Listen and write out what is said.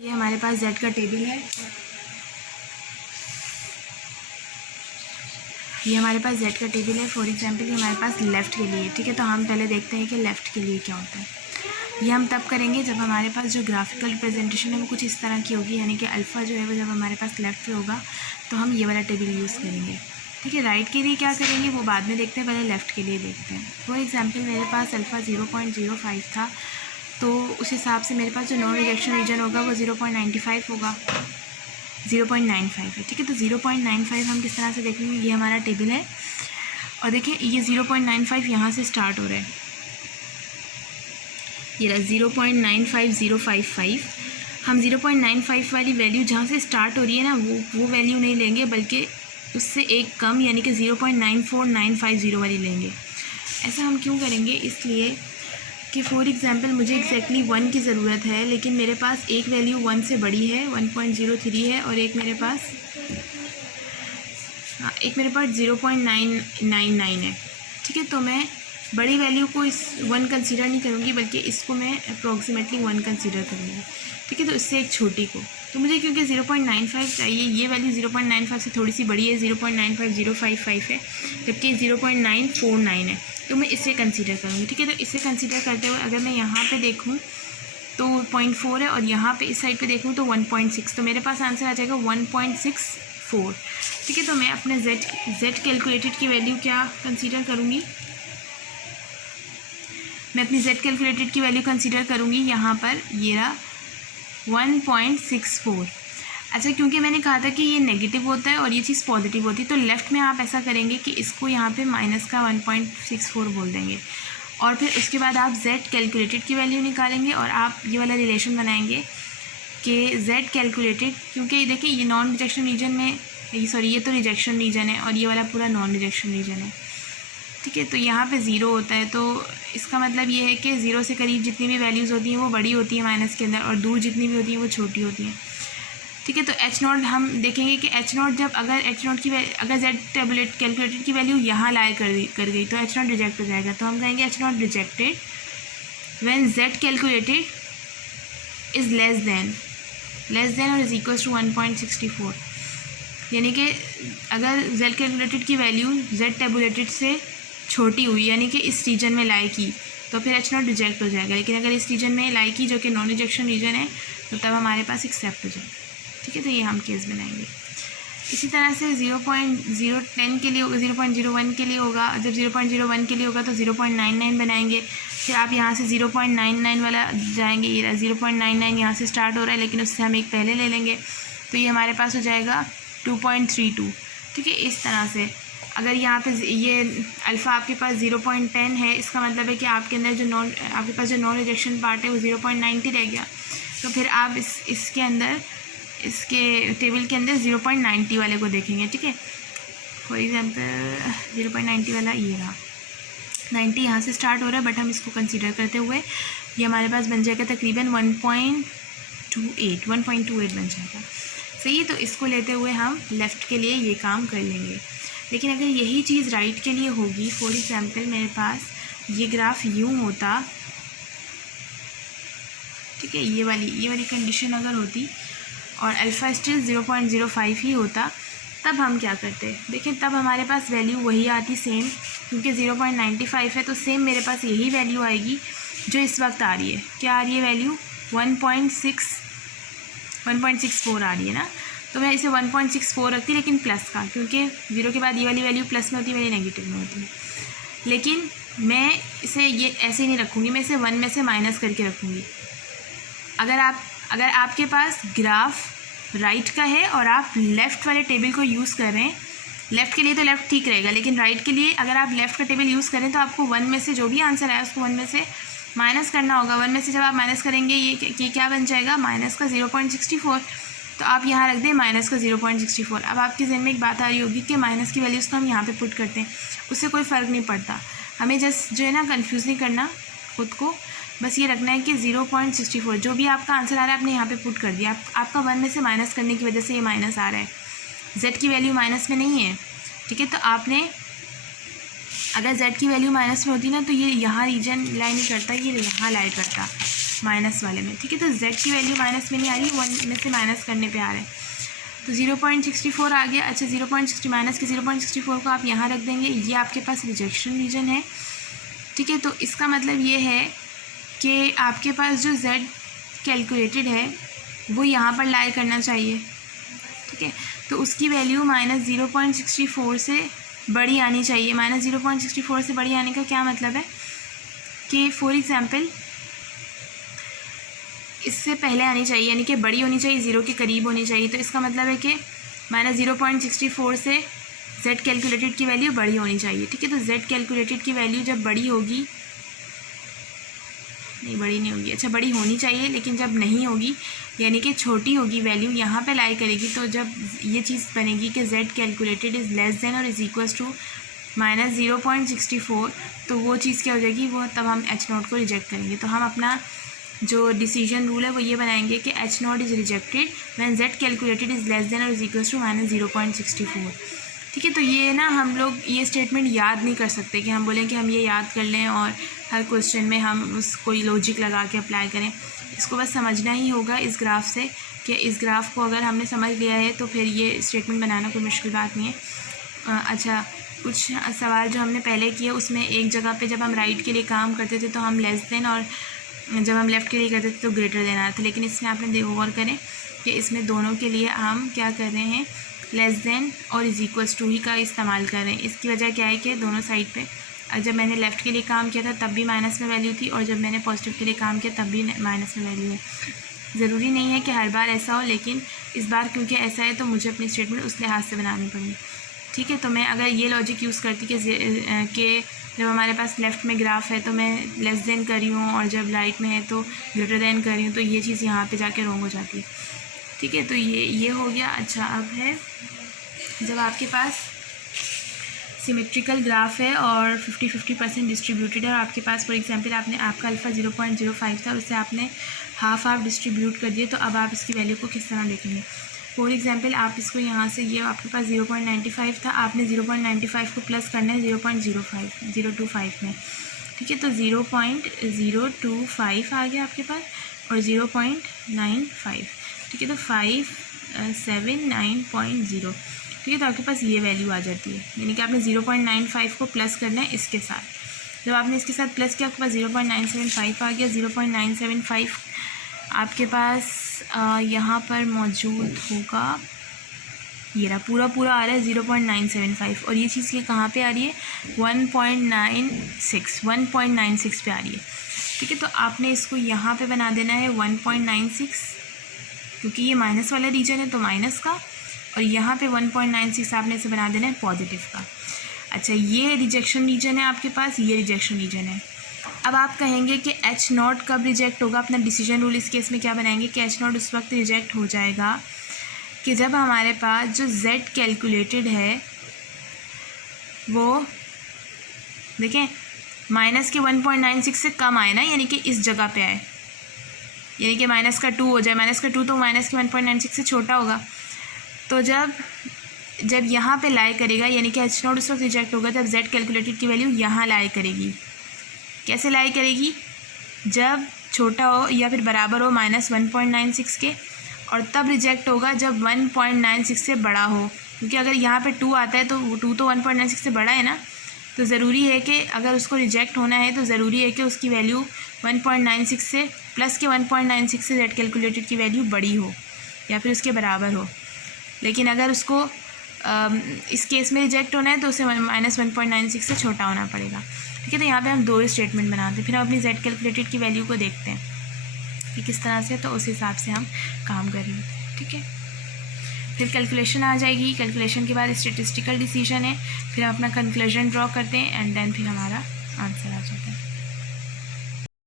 ये हमारे पास z का टेबल है। ये हमारे पास z का टेबल है। फॉर एग्जांपल ये हमारे पास लेफ़्ट के लिए, ठीक है। तो हम पहले देखते हैं कि लेफ़्ट के लिए क्या होता है। ये हम तब करेंगे जब हमारे पास जो ग्राफिकल रिप्रेजेंटेशन है वो कुछ इस तरह की होगी, यानी कि अल्फ़ा जो है वो जब हमारे पास लेफ़्ट पे होगा तो हम ये वाला टेबल यूज़ करेंगे, ठीक है। राइट के लिए क्या करेंगे वो बाद में देखते हैं, पहले लेफ़्ट के लिए देखते हैं। फॉर एग्जांपल मेरे पास अल्फ़ा 0.05 था, तो उस हिसाब से मेरे पास जो नॉन रिजेक्शन रीजन होगा वो 0.95 होगा, 0.95 है, ठीक है। तो 0.95 हम किस तरह से देखेंगे, ये हमारा टेबल है और देखिए ये 0.95 यहाँ से स्टार्ट हो रहा है, ये रहा 0.95055। हम 0.95 वाली वैल्यू जहाँ से स्टार्ट हो रही है ना वो वैल्यू नहीं लेंगे, बल्कि उससे एक कम यानी कि 0.94950 वाली लेंगे। ऐसा हम क्यों करेंगे, इसलिए कि फॉर एग्ज़ाम्पल मुझे एग्जैक्टली 1 की ज़रूरत है, लेकिन मेरे पास एक वैल्यू 1 से बड़ी है, 1.03 है, और एक मेरे पास 0.999 है, ठीक है। तो मैं बड़ी वैल्यू को इस 1 कंसीडर नहीं करूँगी, बल्कि इसको मैं अप्रॉक्सीमेटली 1 कंसीडर करूँगी, ठीक है। तो इससे एक छोटी को, तो मुझे क्योंकि 0.95 चाहिए, ये वैल्यू 0.95 से थोड़ी सी बड़ी है, 0.95055 है, जबकि 0.949 है, तो मैं इसे कंसीडर करूँगी, ठीक है। तो इसे कंसीडर करते हुए अगर मैं यहाँ पे देखूँ तो 0.4 है, और यहाँ पे इस साइड पे देखूँ तो 1.6, तो मेरे पास आंसर आ जाएगा 1.64, ठीक है। तो मैं अपने z कैलकुलेटेड की वैल्यू क्या कंसीडर करूँगी, मैं अपनी z कैलकुलेटेड की वैल्यू कंसीडर करूँगी यहाँ पर, ये रहा 1.64। अच्छा, क्योंकि मैंने कहा था कि ये नेगेटिव होता है और ये चीज़ पॉजिटिव होती है, तो लेफ़्ट में आप ऐसा करेंगे कि इसको यहाँ पे माइनस का 1.64 बोल देंगे, और फिर उसके बाद आप z कैलकुलेटेड की वैल्यू निकालेंगे और आप ये वाला रिलेशन बनाएंगे कि z कैलकुलेटेड, क्योंकि देखिए ये नॉन रिजेक्शन रीजन में, ये तो रिजेक्शन रीजन है और ये वाला पूरा नॉन रिजेक्शन रीजन है, ठीक है। तो यहाँ पे 0 होता है, तो इसका मतलब ये है कि 0 से करीब जितनी भी वैल्यूज़ होती हैं वो बड़ी होती हैं माइनस के अंदर, और दूर जितनी भी होती हैं वो छोटी होती हैं, ठीक है। तो h0 हम देखेंगे कि h0 जब अगर z टेबलेट कैलकुलेटेड की वैल्यू यहाँ लाए कर गई तो h0 रिजेक्ट हो जाएगा, तो हम कहेंगे h0 rejected when z calculated is less than और इज इक्वल टू 1.64, यानी कि अगर z कैलकुलेटेड की वैल्यू z टेबुलेटेड से छोटी हुई, यानी कि इस रीजन में लाई की, तो फिर h0 रिजेक्ट हो जाएगा। लेकिन अगर इस रीजन में लाई की जो कि नॉन रिजेक्शन रीजन है, तो तब हमारे पास एक्सेप्ट हो जाएगा, ठीक है। तो ये हम केस बनाएंगे। इसी तरह से 0.010 के लिए होगा, 0.01 के लिए होगा, जब 0.01 के लिए होगा तो 0.99 बनाएंगे, फिर आप यहाँ से 0.99 वाला जाएंगे, ये 0.99 यहाँ से स्टार्ट हो रहा है, लेकिन उससे हम एक पहले ले लेंगे, तो ये हमारे पास हो जाएगा 2.32, ठीक है। इस तरह से अगर यहाँ पे ये अल्फ़ा आपके पास 0.10 है, इसका मतलब है कि आपके अंदर आपके पास जो नॉन रिजेक्शन पार्ट है वो 0.90 रह गया, तो फिर आप इसके अंदर इसके टेबल के अंदर 0.90 वाले को देखेंगे, ठीक है। फॉर एग्जांपल 0.90 वाला ये रहा, 90 यहाँ से स्टार्ट हो रहा है, बट हम इसको कंसीडर करते हुए ये हमारे पास बन जाएगा तकरीबन 1.28 बन जाएगा, सही है। तो इसको लेते हुए हम लेफ़्ट के लिए ये काम कर लेंगे। लेकिन अगर यही चीज़ राइट के लिए होगी, फॉर एग्जांपल मेरे पास ये ग्राफ यूँ होता, ठीक है, ये वाली कंडीशन अगर होती और अल्फ़ा स्टिल 0.05 ही होता, तब हम क्या करते, देखें तब हमारे पास वैल्यू वही आती सेम, क्योंकि 0.95 है, तो सेम मेरे पास यही वैल्यू आएगी जो इस वक्त आ रही है। क्या आ रही है वैल्यू, 1.64 आ रही है ना, तो मैं इसे 1.64 रखती, लेकिन प्लस का, क्योंकि 0 के बाद ये वाली वैल्यू प्लस में होती है, मेरी नेगेटिव में होती है। लेकिन मैं इसे ये ऐसे ही नहीं रखूँगी, मैं इसे 1 में से माइनस करके रखूँगी। अगर आपके पास ग्राफ राइट का है और आप लेफ़्ट वाले टेबल को यूज़ कर रहे हैं, लेफ़्ट के लिए तो लेफ़्ट ठीक रहेगा, लेकिन राइट के लिए अगर आप लेफ़्ट का टेबल यूज़ करें तो आपको 1 में से जो भी आंसर आया उसको 1 में से माइनस करना होगा। 1 में से जब आप माइनस करेंगे ये क्या बन जाएगा, माइनस का 0.64, तो आप यहाँ रख दें माइनस का 0.64। अब आपके जहन में एक बात आ रही होगी कि माइनस की वैल्यूज़ को हम यहाँ पे पुट करते हैं, उससे कोई फ़र्क नहीं पड़ता, हमें जस्ट जो है ना कन्फ्यूज़ नहीं करना खुद को, बस ये रखना है कि 0.64 जो भी आपका आंसर आ रहा है आपने यहाँ पे पुट कर दिया। आपका 1 में से माइनस करने की वजह से ये माइनस आ रहा है, z की वैल्यू माइनस में नहीं है, ठीक है। तो आपने अगर z की वैल्यू माइनस में होती ना, तो ये यहाँ रीजन लाई नहीं करता, ये यहाँ लाई करता, माइनस वाले में, ठीक है। तो z की वैल्यू माइनस में नहीं आ रही, 1 में से माइनस करने पे आ रहा है, तो 0.64 आ गया। अच्छा 0.60 माइनस के 0.64 को आप यहाँ रख देंगे, ये आपके पास रिजेक्शन रीजन है, ठीक है। तो इसका मतलब ये है कि आपके पास जो z कैलकुलेटेड है वो यहाँ पर लाई करना चाहिए, ठीक है। तो उसकी वैल्यू -0.64 से बड़ी आनी चाहिए। -0.64 से बड़ी आने का क्या मतलब है कि फॉर एग्ज़ाम्पल इससे पहले आनी चाहिए, यानी कि बड़ी होनी चाहिए, 0 के करीब होनी चाहिए। तो इसका मतलब है कि -0.64 से z कैलकुलेटेड की वैल्यू बड़ी होनी चाहिए, ठीक है। तो z कैलकुलेटेड की वैल्यू जब बड़ी होगी, नहीं बड़ी नहीं होगी, अच्छा बड़ी होनी चाहिए, लेकिन जब नहीं होगी यानी कि छोटी होगी वैल्यू, यहाँ पे लाई करेगी, तो जब ये चीज़ बनेगी कि z calculated is less than और इज़ इक्वल्स टू -0.64, तो वो चीज़ क्या हो जाएगी, वो तब हम h0 को रिजेक्ट करेंगे। तो हम अपना जो डिसीजन रूल है वो ये बनाएंगे कि h0 is rejected when z calculated is less than और इज़ इक्वल्स टू -0.64, ठीक है। तो ये ना हम लोग ये स्टेटमेंट याद नहीं कर सकते कि हम बोलें कि हम ये याद कर लें और हर क्वेश्चन में हम उस कोई लॉजिक लगा के अप्लाई करें। इसको बस समझना ही होगा इस ग्राफ से, कि इस ग्राफ को अगर हमने समझ लिया है तो फिर ये स्टेटमेंट बनाना कोई मुश्किल बात नहीं है। अच्छा कुछ सवाल जो हमने पहले किए उसमें एक जगह पे जब हम राइट के लिए काम करते थे तो हम लेस देन, और जब हम लेफ़्ट के लिए करते थे तो ग्रेटर देन आते थे, लेकिन इसमें आपने गौर करें कि इसमें दोनों के लिए हम क्या कर रहे हैं, लेस देन और इज़ इक्वल्स टू ही का इस्तेमाल कर रहे हैं। इसकी वजह क्या है कि दोनों साइड पे जब मैंने लेफ़्ट के लिए काम किया था तब भी माइनस में वैल्यू थी, और जब मैंने पॉजिटिव के लिए काम किया तब भी माइनस में वैल्यू है। ज़रूरी नहीं है कि हर बार ऐसा हो, लेकिन इस बार क्योंकि ऐसा है तो मुझे अपनी स्टेटमेंट उस लिहाज से बनानी पड़ी, ठीक है। तो मैं अगर ये लॉजिक यूज़ करती कि जब हमारे पास लेफ़्ट में ग्राफ है तो मैं लेस देन कर रही हूँ और जब राइट में है तो ग्रेटर देन कर रही हूँ, तो ये चीज़ यहाँ पे जाके रॉन्ग हो जाती है, ठीक है। तो ये हो गया। अच्छा अब है जब आपके पास सिमेट्रिकल ग्राफ है और 50-50% डिस्ट्रीब्यूटेड है, और आपके पास फॉर एग्जांपल आपका अल्फ़ा 0.05 था, उससे आपने हाफ डिस्ट्रीब्यूट कर दिए, तो अब आप इसकी वैल्यू को किस तरह देखेंगे। फॉर एग्जांपल आप इसको यहाँ से, ये आपके पास 0.95 था, आपने 0.95 को प्लस करना है 0.025 में, ठीक है। तो 0.025 आ गया आपके पास और 0.95, ठीक है। तो 579.0, ठीक है। तो आपके पास ये वैल्यू आ जाती है, यानी कि आपने 0.95 को प्लस करना है इसके साथ। जब आपने इसके साथ प्लस किया आपके पास 0.975 आ गया। 0.975 आपके पास यहाँ पर मौजूद होगा, ये रहा पूरा आ रहा है 0.975, और ये चीज़ ये कहाँ पे आ रही है, 1.96 पे आ रही है, ठीक है। तो आपने इसको यहाँ पे बना देना है 1.96, क्योंकि ये माइनस वाला रीजन है तो माइनस का, और यहाँ पे 1.96 आपने इसे बना देना है पॉजिटिव का। अच्छा ये रिजेक्शन रीजन है आपके पास, ये रिजेक्शन रीजन है। अब आप कहेंगे कि h0 कब रिजेक्ट होगा, अपना डिसीजन रूल इस केस में क्या बनाएंगे कि h0 उस वक्त रिजेक्ट हो जाएगा कि जब हमारे पास जो z कैलकुलेटेड है वो देखें माइनस के 1.96 से कम आए ना, यानी कि इस जगह पे आए, यानी कि माइनस का 2 हो जाए। माइनस का 2 तो माइनस के 1.96 से छोटा होगा। तो जब यहाँ पे लाई करेगा, यानी कि h0 उस वक्त रिजेक्ट होगा जब z कैलकुलेटेड की वैल्यू यहाँ लाई करेगी। कैसे लाई करेगी, जब छोटा हो या फिर बराबर हो -1.96 के, और तब रिजेक्ट होगा जब 1.96 से बड़ा हो, क्योंकि अगर यहाँ पे 2 आता है तो 2 तो 1.96 से बड़ा है ना, तो ज़रूरी है कि अगर उसको रिजेक्ट होना है तो ज़रूरी है कि उसकी वैल्यू 1.96 से प्लस के 1.96 से z कैलकुलेटेड की वैल्यू बड़ी हो या फिर उसके बराबर हो। लेकिन अगर उसको इस केस में रिजेक्ट होना है तो उसे -1.96 से छोटा होना पड़ेगा, ठीक है। तो यहाँ पे हम 2 स्टेटमेंट बनाते हैं, फिर हम अपनी z कैलकुलेटेड की वैल्यू को देखते हैं कि किस तरह से, तो उस हिसाब से हम काम कर रहे होते हैं, ठीक है। फिर कैलकुलेशन आ जाएगी, कैलकुलेशन के बाद स्टैटिस्टिकल डिसीजन है, फिर हम अपना कंक्लूजन ड्रॉ करते हैं एंड देन फिर हमारा आंसर आ जाता है।